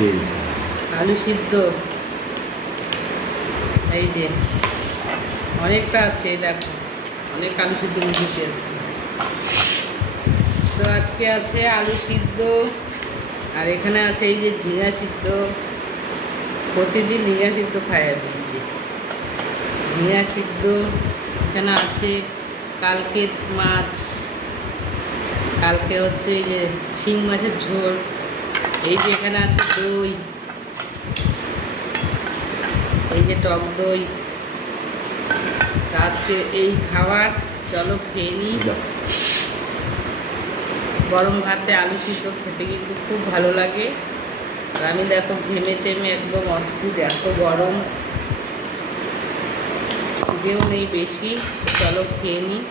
আলু সিদ্ধ এই যে অনেকটা আছে, দেখো অনেক আলু সিদ্ধ মিশিয়েছি আজকে। তো আজকে আছে আলু সিদ্ধ, আর এখানে আছে এই যে ঝিঙা সিদ্ধ। প্রতিদিন ঝিঙা সিদ্ধ খাই আমি। এই যে ঝিঙা সিদ্ধ, এখানে আছে কালকের মাছ, কালকের হচ্ছে এই যে শিং মাছের ঝোল। এই যে এখানে আছে দই, এই যে টক দই। তা আজকে এই খাবার, চলো খেয়ে নিই। গরম ভাতে আলু সিদ্ধ খেতে কিন্তু খুব ভালো লাগে। আর আমি দেখো ঘেমে টেমে একদম অস্থির, এত গরম, খিদেও নেই বেশি। চলো খেয়ে নিই।